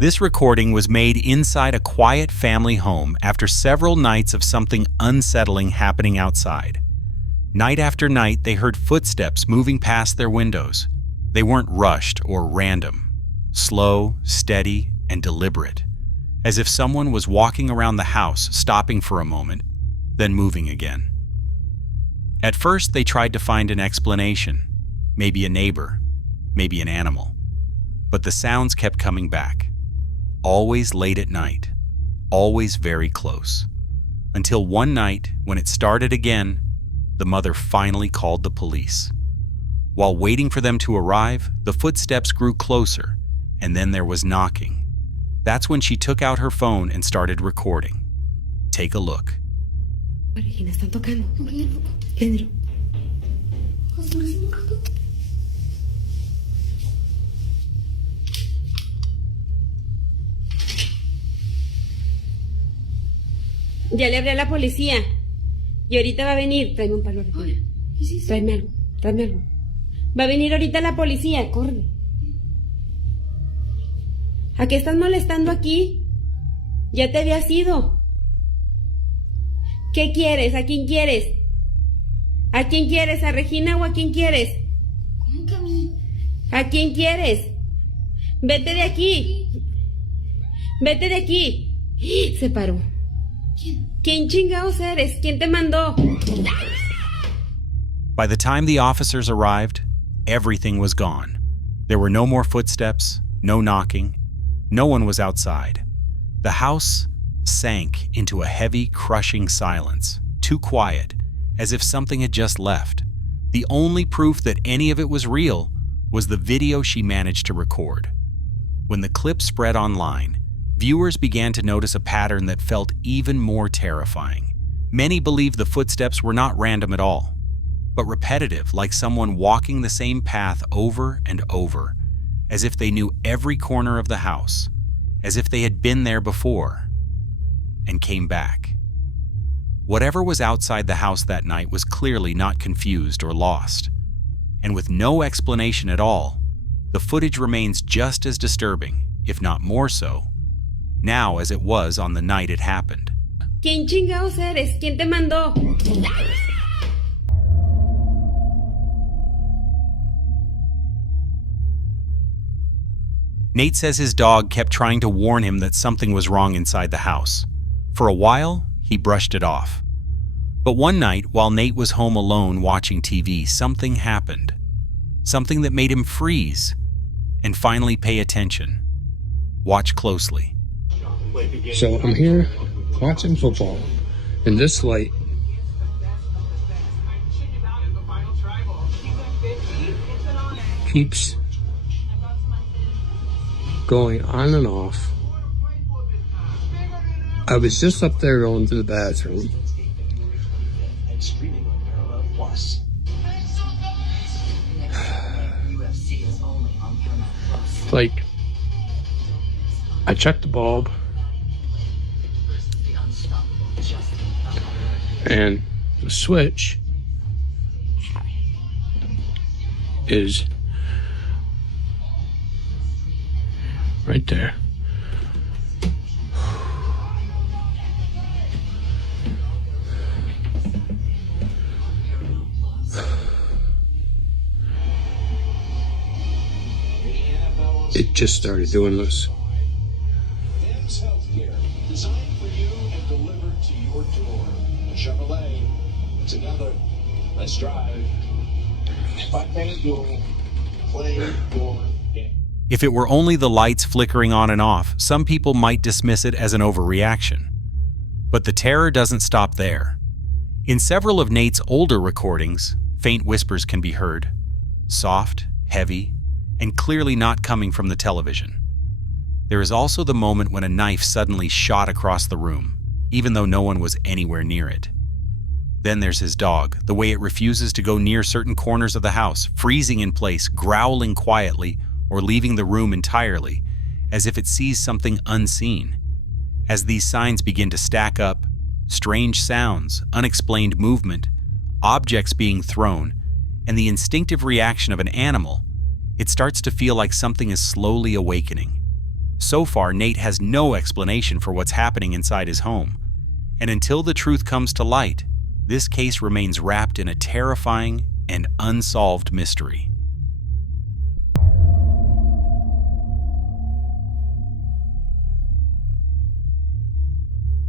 This recording was made inside a quiet family home after several nights of something unsettling happening outside. Night after night, they heard footsteps moving past their windows. They weren't rushed or random, slow, steady, and deliberate, as if someone was walking around the house, stopping for a moment, then moving again. At first, they tried to find an explanation, maybe a neighbor, maybe an animal. But the sounds kept coming back, always late at night, always very close, until one night, when it started again, the mother finally called the police. While waiting for them to arrive, the footsteps grew closer, and then there was knocking. That's when she took out her phone and started recording. Take a look. Regina, están tocando. Ya le hablé a la policía. Y ahorita va a venir. Tráeme un palo, Regina. Tráeme algo, tráeme algo. Va a venir ahorita la policía, corre. ¿A qué estás molestando aquí? Ya te habías ido. ¿Qué quieres? ¿A quién quieres? ¿A quién quieres? ¿A Regina o a quién quieres? ¿Cómo que a mí? ¿A quién quieres? Vete de aquí. Vete de aquí. Se paró. ¿Quién chingados eres? ¿Quién te mandó? By the time the officers arrived, everything was gone. There were no more footsteps, no knocking. No one was outside. The house sank into a heavy, crushing silence, too quiet, as if something had just left. The only proof that any of it was real was the video she managed to record. When the clip spread online, viewers began to notice a pattern that felt even more terrifying. Many believed the footsteps were not random at all, but repetitive, like someone walking the same path over and over, as if they knew every corner of the house, as if they had been there before and came back. Whatever was outside the house that night was clearly not confused or lost. And with no explanation at all, the footage remains just as disturbing, if not more so, now as it was on the night it happened. ¿Quién chingados eres? ¿Quién te mandó? Nate says his dog kept trying to warn him that something was wrong inside the house. For a while, he brushed it off. But one night, while Nate was home alone watching TV, something happened. Something that made him freeze and finally pay attention. Watch closely. So I'm here watching football, and this light keeps going on and off. I was just up there going to the bathroom. Like, I checked the bulb, and the switch is right there. It just started doing this. Designed for you and delivered to your door. Chevrolet. Together, let's drive. Play your game. If it were only the lights flickering on and off, some people might dismiss it as an overreaction. But the terror doesn't stop there. In several of Nate's older recordings, faint whispers can be heard, soft, heavy, and clearly not coming from the television. There is also the moment when a knife suddenly shot across the room, even though no one was anywhere near it. Then there's his dog, the way it refuses to go near certain corners of the house, freezing in place, growling quietly, or leaving the room entirely, as if it sees something unseen. As these signs begin to stack up, strange sounds, unexplained movement, objects being thrown, and the instinctive reaction of an animal, it starts to feel like something is slowly awakening. So far, Nate has no explanation for what's happening inside his home. And until the truth comes to light, this case remains wrapped in a terrifying and unsolved mystery.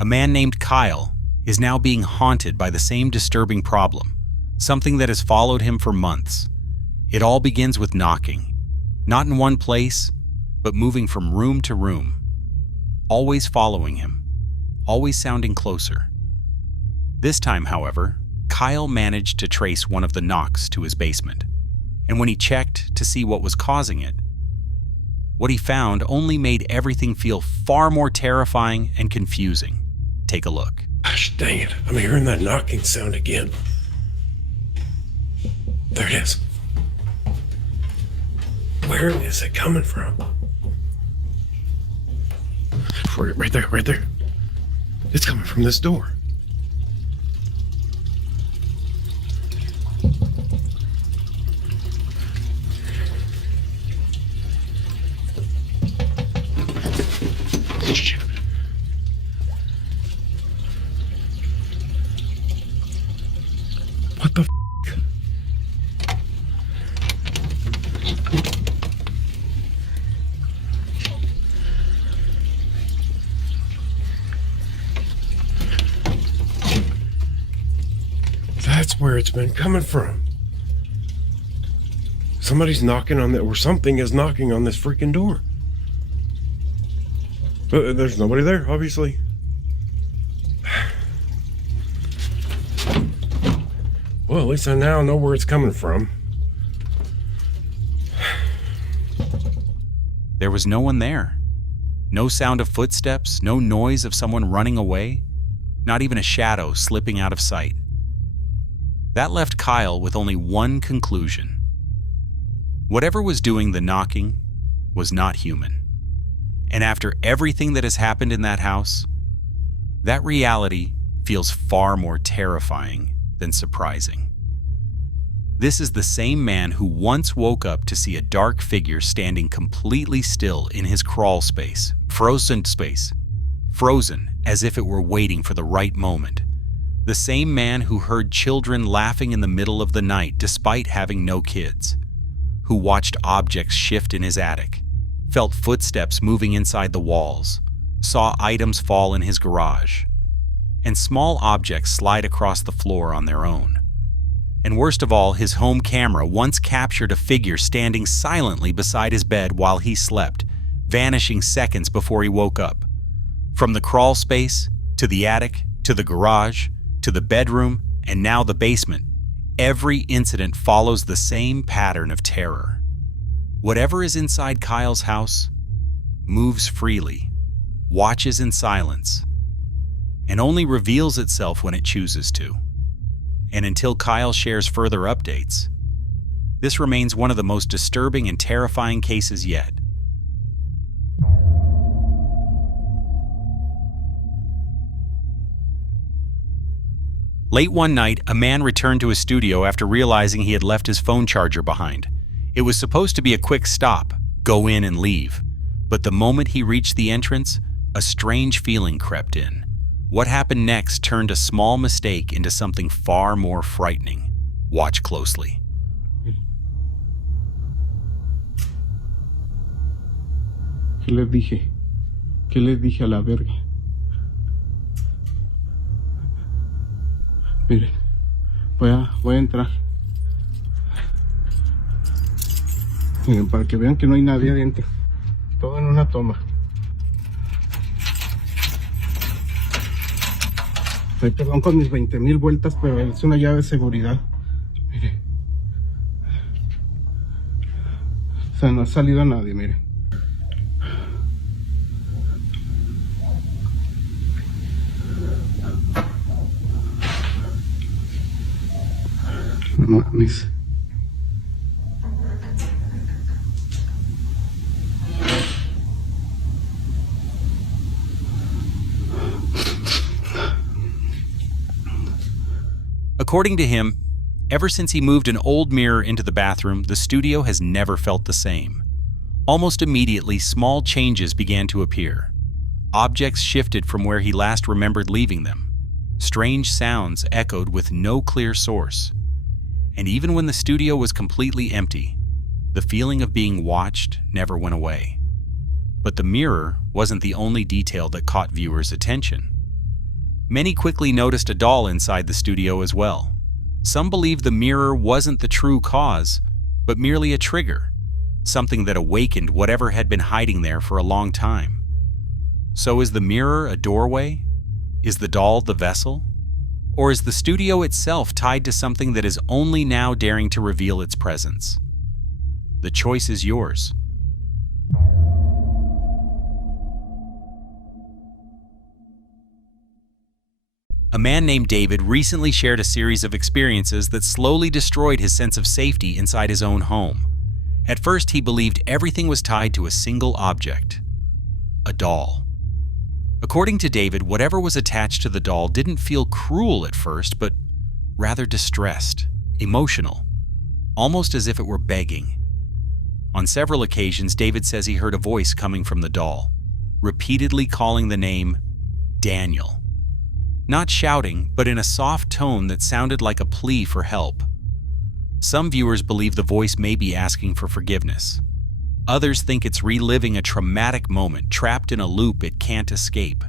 A man named Kyle is now being haunted by the same disturbing problem, something that has followed him for months. It all begins with knocking, not in one place, but moving from room to room, always following him, always sounding closer. This time, however, Kyle managed to trace one of the knocks to his basement, and when he checked to see what was causing it, what he found only made everything feel far more terrifying and confusing. Take a look. Gosh dang it, I'm hearing that knocking sound again. There it is. Where is it coming from? Right there, right there. It's coming from this door. Shit. What the f***? That's where it's been coming from. Somebody's knocking on that, or something is knocking on this freaking door. But there's nobody there, obviously. Well, at least I now know where it's coming from. There was no one there. No sound of footsteps, no noise of someone running away, not even a shadow slipping out of sight. That left Kyle with only one conclusion. Whatever was doing the knocking was not human. And after everything that has happened in that house, that reality feels far more terrifying than surprising. This is the same man who once woke up to see a dark figure standing completely still in his crawl space, frozen as if it were waiting for the right moment. The same man who heard children laughing in the middle of the night despite having no kids, who watched objects shift in his attic, felt footsteps moving inside the walls, saw items fall in his garage, and small objects slide across the floor on their own. And worst of all, his home camera once captured a figure standing silently beside his bed while he slept, vanishing seconds before he woke up. From the crawl space, to the attic, to the garage, to the bedroom, and now the basement, every incident follows the same pattern of terror. Whatever is inside Kyle's house moves freely, watches in silence, and only reveals itself when it chooses to. And until Kyle shares further updates, this remains one of the most disturbing and terrifying cases yet. Late one night, a man returned to his studio after realizing he had left his phone charger behind. It was supposed to be a quick stop, go in and leave. But the moment he reached the entrance, a strange feeling crept in. What happened next turned a small mistake into something far more frightening. Watch closely. ¿Qué les dije? ¿Qué les dije a la verga? Miren, voy a entrar. Miren, para que vean que no hay nadie adentro. Todo en una toma. Ay, perdón con mis 20,000 vueltas, pero es una llave de seguridad. Miren. O sea, no ha salido nadie, miren. No mames. According to him, ever since he moved an old mirror into the bathroom, the studio has never felt the same. Almost immediately, small changes began to appear. Objects shifted from where he last remembered leaving them. Strange sounds echoed with no clear source. And even when the studio was completely empty, the feeling of being watched never went away. But the mirror wasn't the only detail that caught viewers' attention. Many quickly noticed a doll inside the studio as well. Some believed the mirror wasn't the true cause, but merely a trigger, something that awakened whatever had been hiding there for a long time. So is the mirror a doorway? Is the doll the vessel? Or is the studio itself tied to something that is only now daring to reveal its presence? The choice is yours. A man named David recently shared a series of experiences that slowly destroyed his sense of safety inside his own home. At first, he believed everything was tied to a single object: a doll. According to David, whatever was attached to the doll didn't feel cruel at first, but rather distressed, emotional, almost as if it were begging. On several occasions, David says he heard a voice coming from the doll, repeatedly calling the name Daniel. Not shouting, but in a soft tone that sounded like a plea for help. Some viewers believe the voice may be asking for forgiveness. Others think it's reliving a traumatic moment trapped in a loop it can't escape.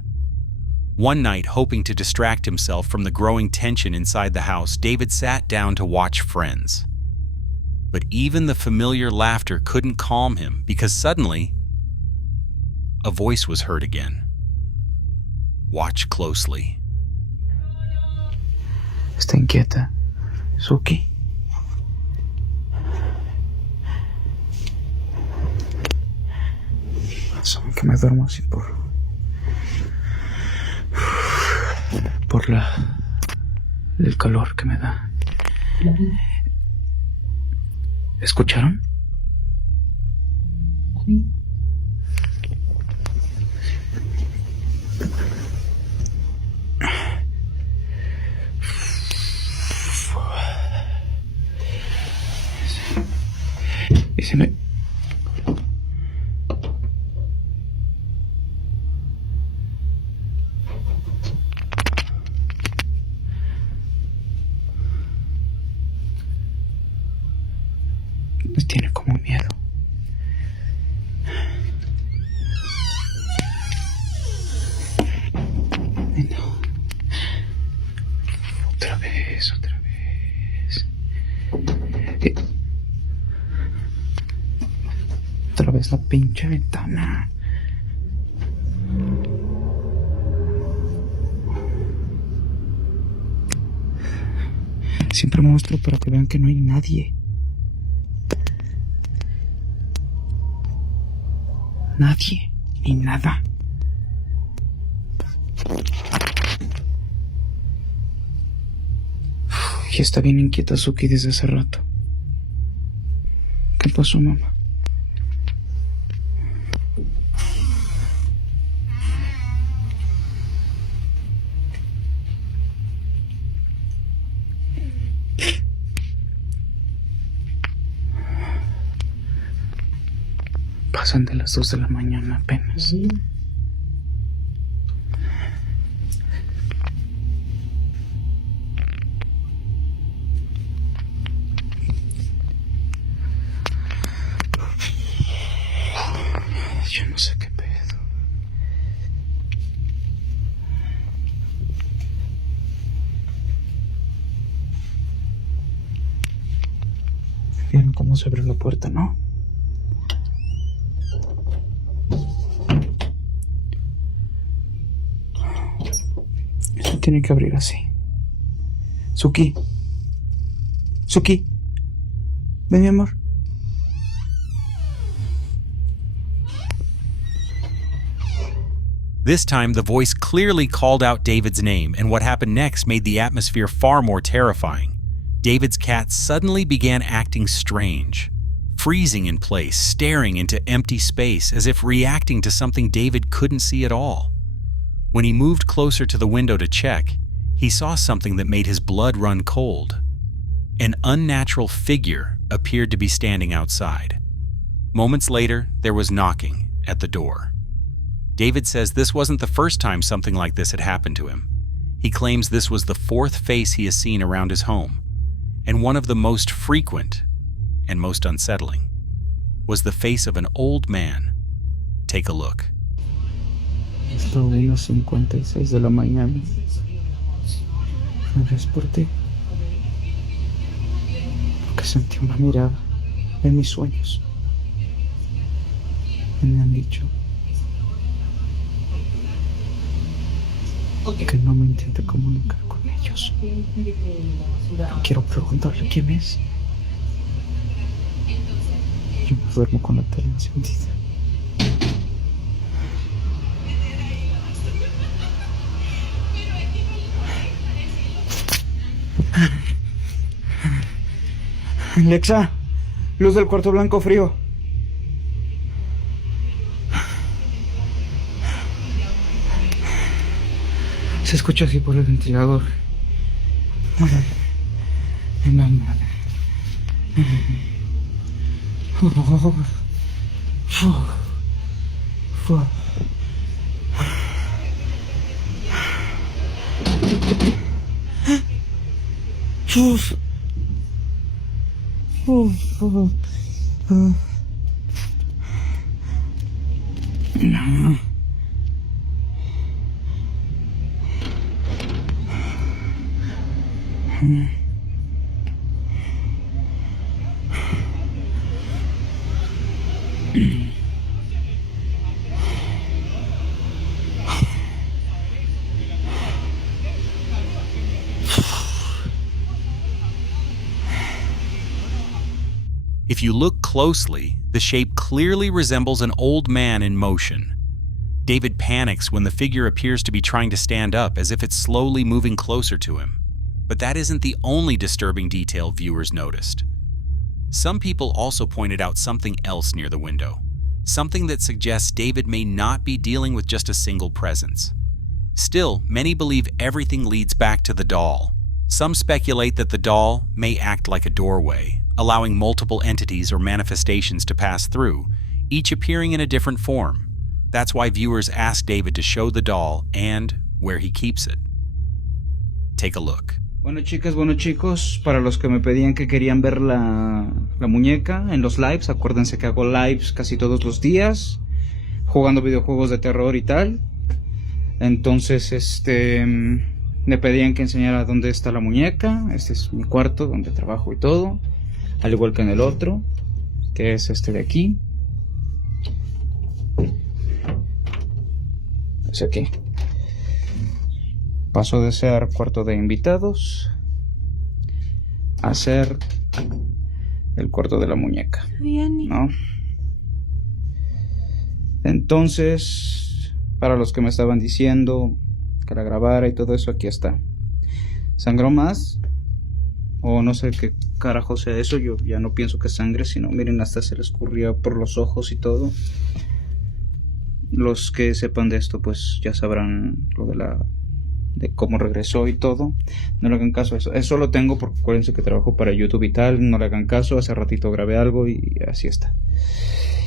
One night, hoping to distract himself from the growing tension inside the house, David sat down to watch Friends. But even the familiar laughter couldn't calm him because suddenly, a voice was heard again. Watch closely. Está inquieta. Suki. Son que me duermo así por el calor que me da. ¿Escucharon? Sí. Y se me... Me tiene como miedo. Ay, no. Otra vez. Otra vez la pinche ventana. Siempre muestro para que vean que no hay nadie. Nadie, ni nada. Y está bien inquieta Suki desde hace rato. ¿Qué pasó, mamá? Pasan de las 2 de la mañana apenas. Yo no sé qué pedo. ¿Vieron cómo se abre la puerta, no? Tiene que abrir así. Suki. Ven, mi amor. This time, the voice clearly called out David's name, and what happened next made the atmosphere far more terrifying. David's cat suddenly began acting strange, freezing in place, staring into empty space as if reacting to something David couldn't see at all. When he moved closer to the window to check, he saw something that made his blood run cold. An unnatural figure appeared to be standing outside. Moments later, there was knocking at the door. David says this wasn't the first time something like this had happened to him. He claims this was the fourth face he has seen around his home, and one of the most frequent and most unsettling was the face of an old man. Take a look. Esto 1:56 de la mañana. Me desperté porque sentí una mirada en mis sueños. Me han dicho que no me intente comunicar con ellos. No quiero preguntarle quién es. Yo me duermo con la tele encendida. Alexa, luz del cuarto blanco frío. Se escucha así por el ventilador. If you look closely, the shape clearly resembles an old man in motion. David panics when the figure appears to be trying to stand up, as if it's slowly moving closer to him. But that isn't the only disturbing detail viewers noticed. Some people also pointed out something else near the window, something that suggests David may not be dealing with just a single presence. Still, many believe everything leads back to the doll. Some speculate that the doll may act like a doorway, allowing multiple entities or manifestations to pass through, each appearing in a different form. That's why viewers ask David to show the doll and where he keeps it. Take a look. Bueno chicas, bueno chicos, para los que me pedían que querían ver la muñeca en los lives, acuérdense que hago lives casi todos los días, jugando videojuegos de terror y tal. Entonces, me pedían que enseñara dónde está la muñeca. Este es mi cuarto donde trabajo y todo, al igual que en el otro, que es este de aquí. Es aquí. Pasó de ser cuarto de invitados a ser el cuarto de la muñeca, ¿no? Entonces, para los que me estaban diciendo que la grabara y todo eso, aquí está. ¿Sangró más? O no sé qué carajo sea eso. Yo ya no pienso que sangre, sino miren, hasta se le escurría por los ojos y todo. Los que sepan de esto pues ya sabrán lo de cómo regresó y todo. No le hagan caso a eso. Eso lo tengo porque acuérdense que trabajo para YouTube y tal. No le hagan caso. Hace ratito grabé algo y así está.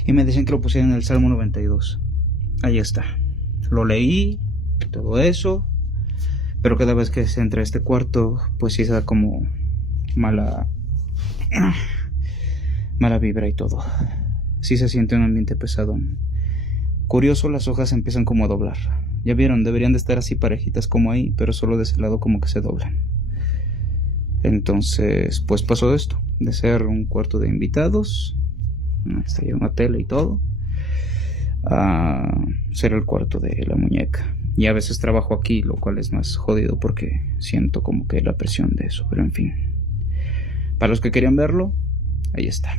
Y me dicen que lo pusieron en el Salmo 92. Ahí está. Lo leí, todo eso. Pero cada vez que se entra a este cuarto, pues sí se da como mala vibra y todo. Sí se siente un ambiente pesadón. Curioso, las hojas empiezan como a doblar. Ya vieron, deberían de estar así parejitas como ahí, pero solo de ese lado como que se doblan. Entonces, pues pasó esto, de ser un cuarto de invitados, está ya una tele y todo, a ser el cuarto de la muñeca. Y a veces trabajo aquí, lo cual es más jodido porque siento como que la presión de eso, pero en fin. Para los que querían verlo, ahí está.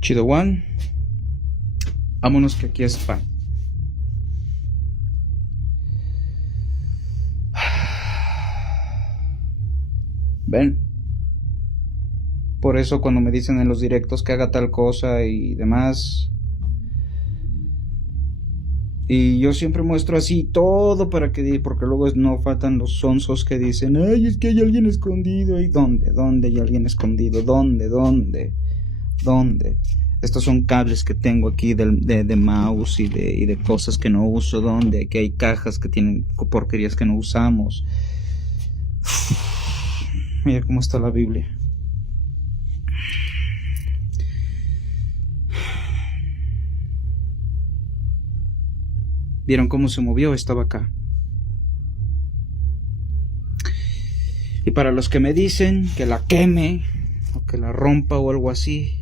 Chido One. Vámonos que aquí es pan. ¿Ven? Por eso cuando me dicen en los directos que haga tal cosa y demás, Y yo siempre muestro así todo porque luego no faltan los sonsos que dicen, ay, es que hay alguien escondido. ¿Y dónde hay alguien escondido? ¿Dónde? Estos son cables que tengo aquí de mouse y de cosas que no uso. ¿Dónde? Aquí hay cajas que tienen porquerías que no usamos. Mira cómo está la Biblia. ¿Vieron cómo se movió? Estaba acá. Y para los que me dicen que la queme o que la rompa o algo así,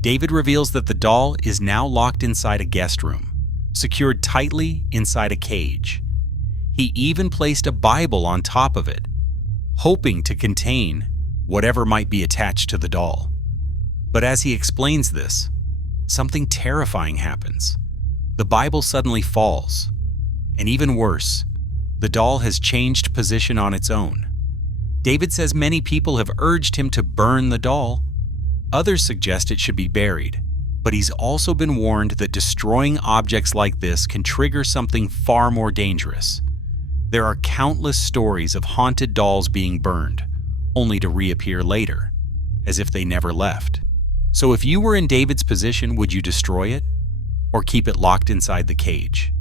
David reveals that the doll is now locked inside a guest room, secured tightly inside a cage. He even placed a Bible on top of it, hoping to contain whatever might be attached to the doll. But as he explains this, something terrifying happens. The Bible suddenly falls, and even worse, the doll has changed position on its own. David says many people have urged him to burn the doll. Others suggest it should be buried, but he's also been warned that destroying objects like this can trigger something far more dangerous. There are countless stories of haunted dolls being burned, only to reappear later, as if they never left. So if you were in David's position, would you destroy it? Or keep it locked inside the cage?